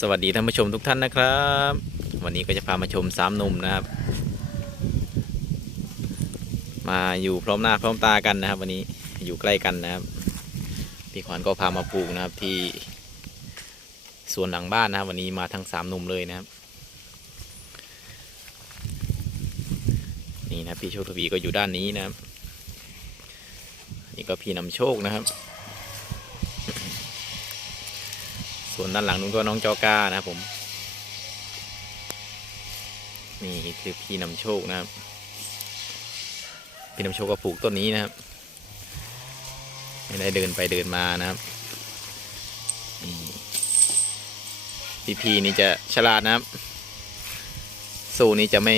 สวัสดีท่านผู้ชมทุกท่านนะครับ วันนี้ก็จะพามาชมสามหนุ่มนะครับ มาอยู่พร้อมหน้าพร้อมตากันนะครับ วันนี้อยู่ใกล้กันนะครับพี่ขวัญก็พามาปลูกนะครับที่สวนหลังบ้านนะครับ วันนี้มาทั้งสามหนุ่มเลยนะครับ นี่นะพี่โชคทวีก็อยู่ด้านนี้นะครับนี่ก็พี่นำโชคนะครับ ส่วนด้านหลังนู้นก็น้องจอก้านะครับผม นี่คือพี่นำโชคนะครับ พี่นำโชคก็ปลูกต้นนี้นะครับ ไม่ได้เดินไปเดินมานะครับพี่พีนี่จะฉลาดนะครับ สู้นี่จะไม่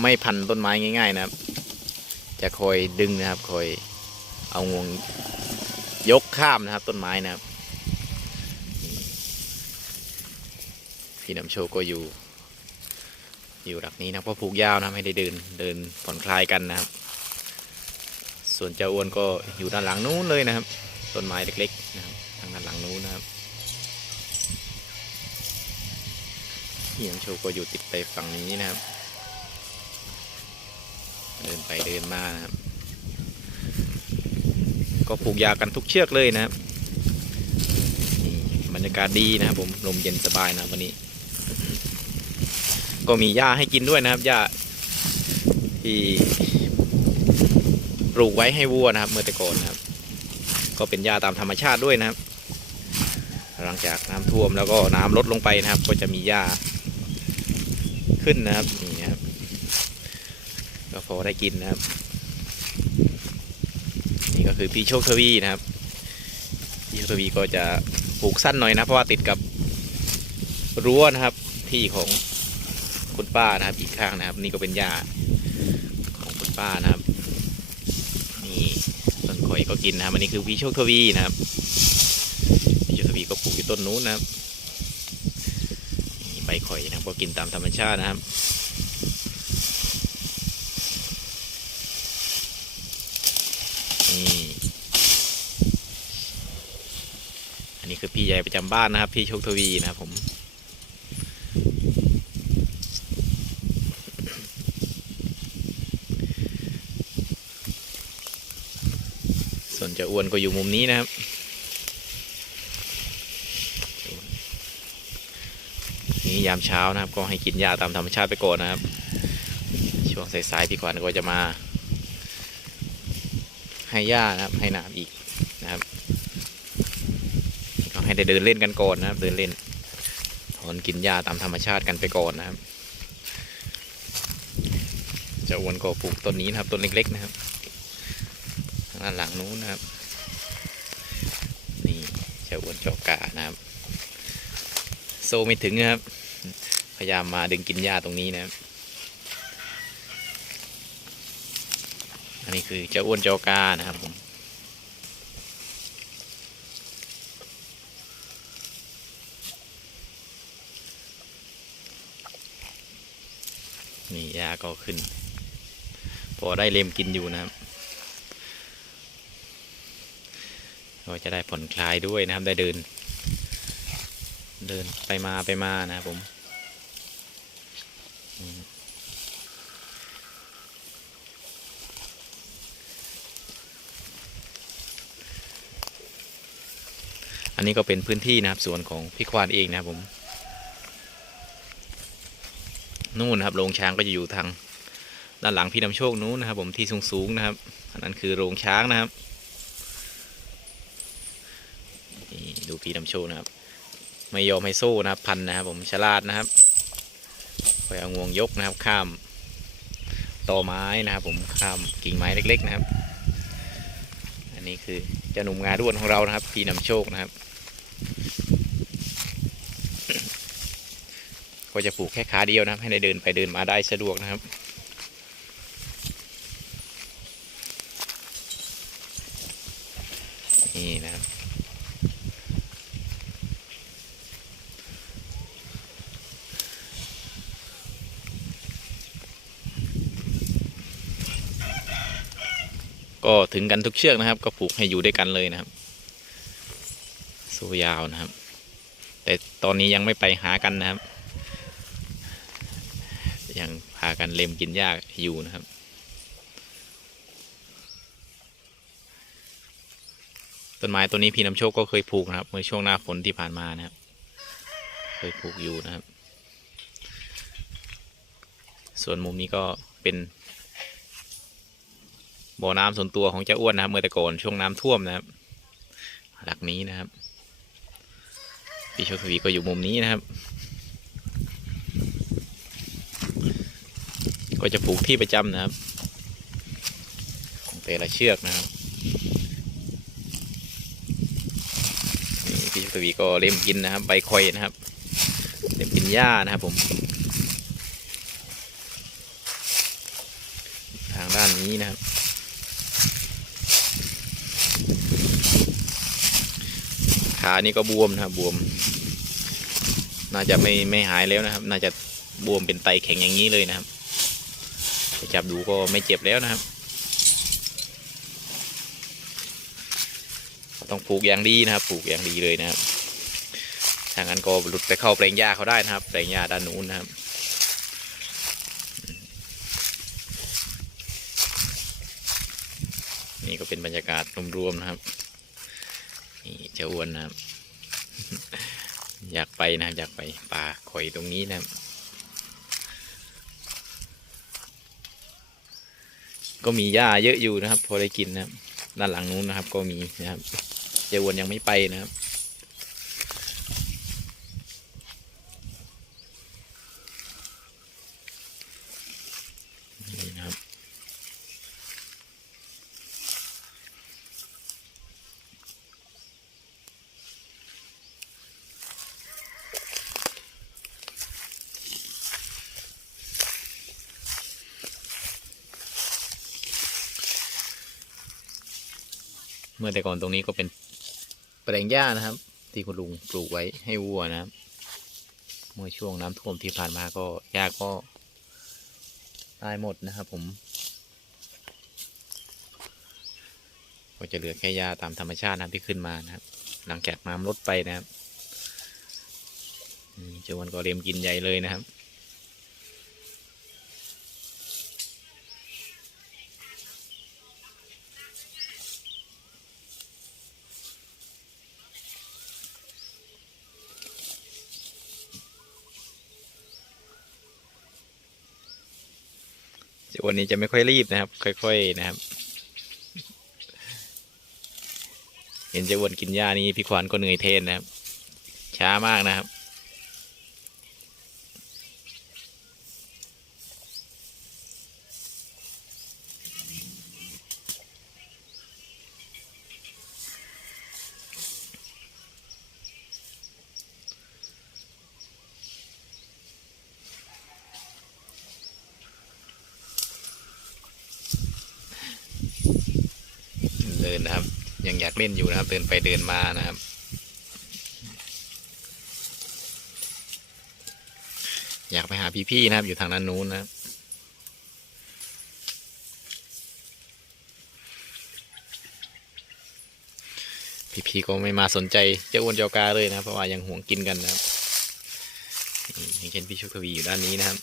ไม่พันต้นไม้ง่าย ๆ นะครับ จะคอยดึงนะครับ คอยเอางวงยกข้ามนะครับต้นไม้นะครับ พี่นำโชคก็อยู่อยู่หลักนี้นะเพราะผูกยาวนะไม่ได้เดินเดินผ่อนคลายกันนะครับ ส่วนเจ้าอ้วนก็อยู่ด้านหลังนู้นเลยนะครับต้นไม้เล็กๆนะครับทางด้านหลังนู้นนะครับพี่นำโชคก็อยู่ติดไปฝั่งนี้นะครับ เดินไปเดินมานะครับก็ผูกยากันทุกเชือกเลยนะครับนี่บรรยากาศดีนะครับผมลมเย็นสบายนะวันนี้ ก็มีหญ้าให้กินด้วยนะครับหญ้าที่ปลูกไว้ให้วัวนะครับ เมื่อแต่ก่อนนะครับ ก็เป็นหญ้าตามธรรมชาติด้วยนะครับ หลังจากน้ำท่วมแล้วก็น้ำลดลงไปนะครับ ก็จะมีหญ้าขึ้นนะครับนี่ครับก็พอได้กินนะครับ นี่ก็คือพี่โชคทวีนะครับพี่โชคทวีก็จะปลูกสั้นหน่อยนะเพราะว่าติดกับรั้วนะครับที่ของ คุณป้านะครับ อีกข้างนะครับ นี่ก็เป็นหญ้าของคุณป้านะครับนี่ต้นข่อยก็กินนะครับอันนี้คือพี่โชคทวีนะครับพี่โชคทวีก็ปลูกอยู่ต้นนู้นนะครับใบข่อยนะครับก็กินตามธรรมชาตินะครับนี่อันนี้คือพี่ใหญ่ประจำบ้านนะครับ พี่โชคทวีนะครับผม ส่วนจะอ้วนก็อยู่มุมนี้นะครับ นี่ยามเช้านะครับ ก็ให้กินหญ้าตามธรรมชาติไปก่อนนะครับ ช่วงสายๆพี่ขวัญก็จะมา ให้หญ้านะครับ ให้น้ำอีกนะครับ ก็ให้ได้เดินเล่นกันก่อนนะครับ เดินเล่นถอนกินหญ้าตามธรรมชาติกันไปก่อนนะครับ จะอ้วนก็ปลูกต้นนี้นะครับต้นเล็ก ๆ นะครับ ด้านหลังนู้นนะครับ นี่เจะอ้วนเจอกานะครับ โซไม่ถึงนะครับ พยายามมาดึงกินหญ้าตรงนี้นะครับ อันนี้คือเจ้าอ้วนเจ้ากานะครับผมนี่ยาก็ขึ้น พอได้เล็มกินอยู่นะครับ ก็จะได้ผ่อนคลายด้วยนะครับ ได้เดิน เดินไปมาไปมานะครับผมอันนี้ก็เป็นพื้นที่นะครับสวนของพี่ควานเองนะครับผม นู่นนะครับโรงช้างก็จะอยู่ทางด้านหลังพี่นำโชคนู้นนะครับ ผมที่สูงๆนะครับ อันนั้นคือโรงช้างนะครับนี่ ดูพี่นำโชคนะครับ ไม่ยอมให้โซ่นะครับ พันนะครับ ผมฉลาดนะครับคอยเอางวงยกนะครับ ข้ามต่อไม้นะครับผมข้ามกิ่งไม้เล็ก ๆ นะครับ อันนี้คือเจ้าหนุ่มงาด้วนของเรานะครับ พี่นำโชคนะครับ ก็จะปลูกแค่ขาเดียวนะครับ ให้ได้เดินไปเดินมาได้สะดวกนะครับนี่นะครับ ก็ถึงกันทุกเชือกนะครับ ก็ผูกให้อยู่ด้วยกันเลยนะครับสู้ยาวนะครับ แต่ตอนนี้ยังไม่ไปหากันนะครับ ยังพากันเล็มกินหญ้าอยู่นะครับต้นไม้ต้นนี้พี่น้ำโชคก็เคยปลูกนะครับเมื่อช่วงหน้าฝนที่ผ่านมานะครับ เคยปลูกอยู่นะครับ ส่วนมุมนี้ก็เป็น บ่อน้ำส่วนตัวของเจ้าอ้วนนะครับเมื่อแต่ก่อนช่วงน้ำท่วมนะครับ หลักนี้นะครับพี่โชคทวีก็อยู่มุมนี้นะครับ ก็จะผูกที่ประจำนะครับ ของแต่ละเชือกนะครับนี่พี่โชคทวีก็เล่มกินนะครับ ใบคอยนะครับเล่มกินหญ้านะครับผมทางด้านนี้นะครับ ขานี่ก็บวมนะครับบวม น่าจะไม่ไม่หายแล้วนะครับ น่าจะบวมเป็นไตแข็งอย่างนี้เลยนะครับจับดูก็ไม่เจ็บแล้วนะครับ ต้องปลูกอย่างดีนะครับปลูกอย่างดีเลยนะครับถ้างั้นก็หลุดไปเข้าแปลงหญ้าเขาได้นะครับแปลงหญ้าด้านนู้นนะครับนี่ก็เป็นบรรยากาศรวมๆนะครับ นี่จะอ้วนนะครับอยากไปนะครับอยากไปป่าข่อยตรงนี้นะครับ ก็มีหญ้าเยอะอยู่นะครับ พอได้กินนะครับ ด้านหลังนู้นนะครับ ก็มีนะครับเจ้าอ้วนยังไม่ไปนะครับ มื่อแต่ก่อนตรงนี้ก็เป็นแปลงหญ้านะครับ ที่คุณลุงปลูกไว้ให้วัวนะครับ เมื่อช่วงน้ำท่วมที่ผ่านมาก็หญ้าก็ตายหมดนะครับ ผม ก็จะเหลือแค่หญ้าตามธรรมชาตินะที่ขึ้นมานะครับ หลังจากน้ำลดไปนะครับเจ้าวันก็เรียมกินใหญ่เลยนะครับ วันนี้จะไม่ค่อยรีบนะครับ ค่อย ๆนะครับ เห็นเจ้าวนกินหญ้านี่พี่ควานก็เหนื่อยเทนนะครับ ช้ามากนะครับ นนะครับ ยังอยากเล่นอยู่นะครับ เดินไปเดินมานะครับ อยากไปหาพี่ๆนะครับ อยู่ทางด้านนู้นนะครับพี่ๆก็ไม่มาสนใจเจ้าอ้วนเจ้ากาเลยนะเพราะว่ายังห่วงกินกันนะครับนี่อย่างเช่นพี่ชุกทวีอยู่ด้านนี้นะครับ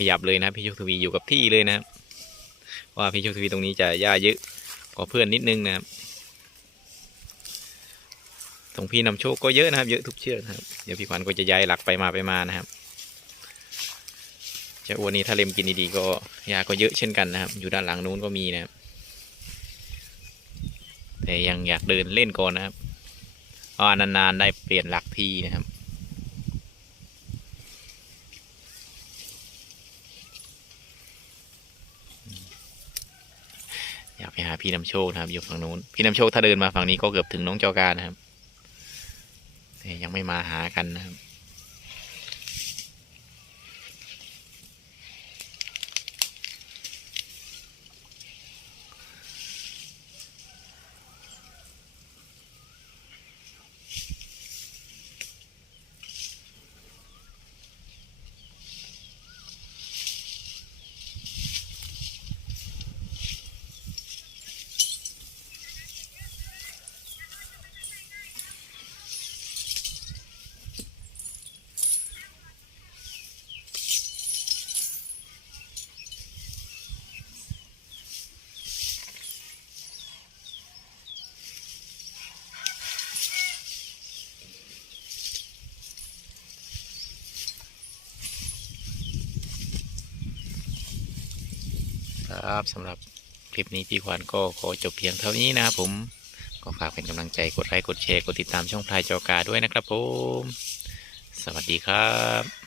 ขยับเลยนะพี่โชคทวีอยู่กับที่เลยนะครับว่าพี่โชคทวีตรงนี้จะหญ้าเยอะกว่าเพื่อนนิดนึงนะครับตรงพี่นำโชคก็เยอะนะครับ เยอะทุกเชือกนะครับเดี๋ยวพี่ขวัญก็จะย้ายหลักไปมาไปมานะครับเจ้าอ้วนนี้ถ้าเล็มกินดีๆก็หญ้าก็เยอะเช่นกันนะครับ อยู่ด้านหลังนู้นก็มีนะครับแต่ยังอยากเดินเล่นก่อนนะครับเพราะว่านานๆได้เปลี่ยนหลักทีนะครับ อยากไปหาพี่นำโชคนะครับ อยู่ฝั่งนู้น พี่นำโชคถ้าเดินมาฝั่งนี้ก็เกือบถึงน้องเจ้าการนะครับยังไม่มาหากันนะครับ ครับสำหรับคลิปนี้พี่ควานก็ขอจบเพียงเท่านี้นะครับผมก็ฝากเป็นกำลังใจกดไลค์กดแชร์กดติดตามช่องพลายจอกาด้วยนะครับผม สวัสดีครับ